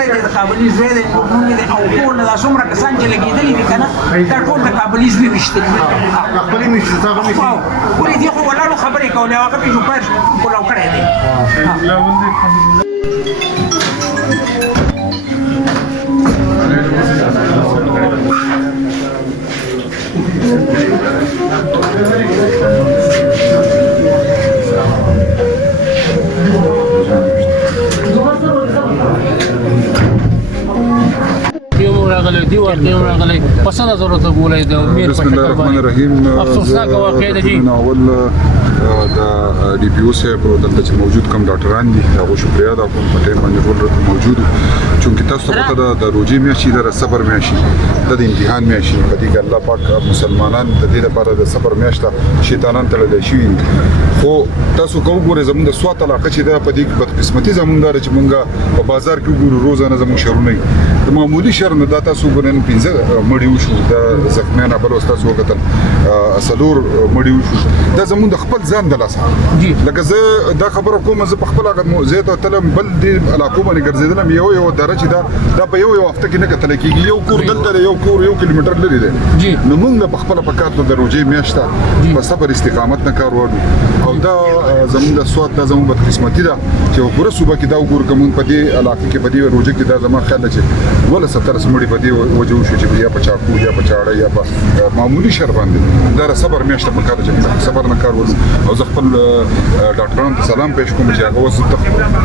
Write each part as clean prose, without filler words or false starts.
کړی دی د کابلي زوی دی نوم یې دی او ټول دا څومره کسان چې لګېدلي دي که نه دا ټول د کابلي زوی ویشتلي ولې دې خو ولاړو خبرې کولې او هغه پې جوپر کولاو کړی دی پسند ضرورت بولای د امیر بسم الله الرحمن الرحیم افسوسناک واقع ده جی اول د ډي پی او صاحب دلته چې موجود کوم ډاکټران دي هغه شکریا دا کوم په ټیم باندې ټول موجود چونکه تاسو پته ده د روزي میاشتې د صبر میاشتې د امتحان میاشتې په دې کې الله پاک مسلمانان د دې لپاره د صبر میاشته شیطانان تړل شي خو تاسو کوم ګورې زموږ د سوات علاقه چې دا په دې بدقسمتي زموږ د چې مونږ په بازار کې ګورو روزانه زموږ شرونه د معمولی شر نه دا تاسو ګورئ پنځه مړی وشو د زخمیان بل تاسو وکتل سلور مړی وشو دا زموږ د خپل ځان د لاسه لکه زه دا خبره کوم زه په خپل هغه زه ته تلم بل دې علاقو باندې ګرځیدلم یو درجه دا په یو هفته کې نه کتل کېږي یو کور دلته یو کور 1 کیلومتر لري دی نو موږ په خپل پکاتو د روزي میاشته په صبر استقامت نه کار وړو او دا زموږ د سواد د زموږ بدقسمتي ده چې پوره صوبه کې دا وګور کوم په دې علاقې کې په دې روزي کې دا زما خیال چې ولا 70 سمړي په دې وجو شو چې بیا په چاکو یا په چاړه یا په معمولی شر باندې دا صبر میاشته په کار چې صبر نه کار ولو او زه خپل ډاکټرانو ته سلام پېښ کوم چې هغه وسه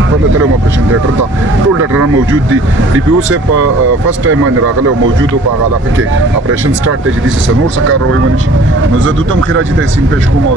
خپل تر مو پېشنټ ډاکټر ته ټول ډاکټران موجود دي ډي پی او صاحب فرست ټایم باندې راغله او موجود په هغه علاقه کې اپریشن سٹارټ دی چې د نور څه کاروي ونشي نو زه دوتم خراجي تحسین پېښ کوم او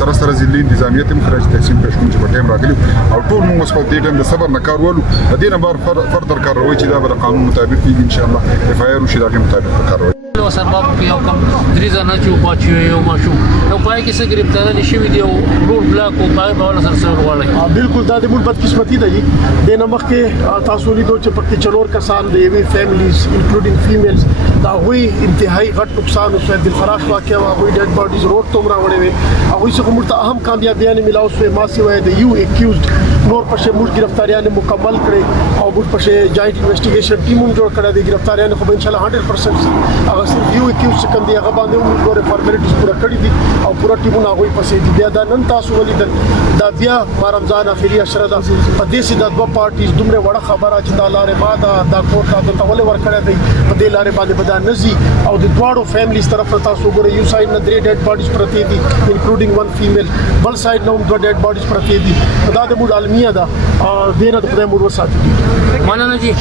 سره سره ځلې نظامیت هم خراجي تحسین پېښ کوم چې په ټایم راغلی او ټول موږ په دې ټایم د صبر نه کار ولو د دې نه بار فردر کاروي چې دا به قانون مطابق کیږي ان شاء الله اف آی آر وشي دا مطابق کاروي سبب کې یو کم دریزه نه چې پاتې یو ماشوم نو پای کې څه گرفتار نشوي دی روډ بلاک او پای باور سره سره وړي بالکل دا د مول بدقسمتي دی د نمخ کې تاسو لیدو چې پکې چلور کسان دی وی فیملیز انکلودینګ فیمیلز دا وی انتهایی غټ نقصان او د فراش واقعا وی ډیډ باډیز روډ ته راوړې وي او هیڅ کومه اهم کامیابیان ملاو شوې ما سی وای د یو اکیوزډ نور پښه موږ گرفتاریان مکمل کړې او موږ پښه جاینټ انویسټیګیشن ټیم جوړ کړه د گرفتاریان خو ان شاء الله 100% هغه یو کیو څخه دی هغه باندې موږ ګوره فارمالیټیز پوره کړې دي او پوره ټیمونه هغه پسې دي بیا دا نن تاسو ولیدل دا بیا رمضان اخیری اشره ده په دې سي د دوه پارټیز دومره وړه خبره چې دا لارې ما دا کوټ دا تولې ور کړې دی په دې لارې باندې بدا نزي او د دواړو فیملیز طرف تاسو ګوره یو سایډ نه 3 ډیډ باډیز پرتی دي انکلودینګ 1 فیمیل بل سایډ نو 2 ډیډ باډیز پرتی دي دا د موږ عالمیه ده دینه د خدای موږ وساتي مننه جی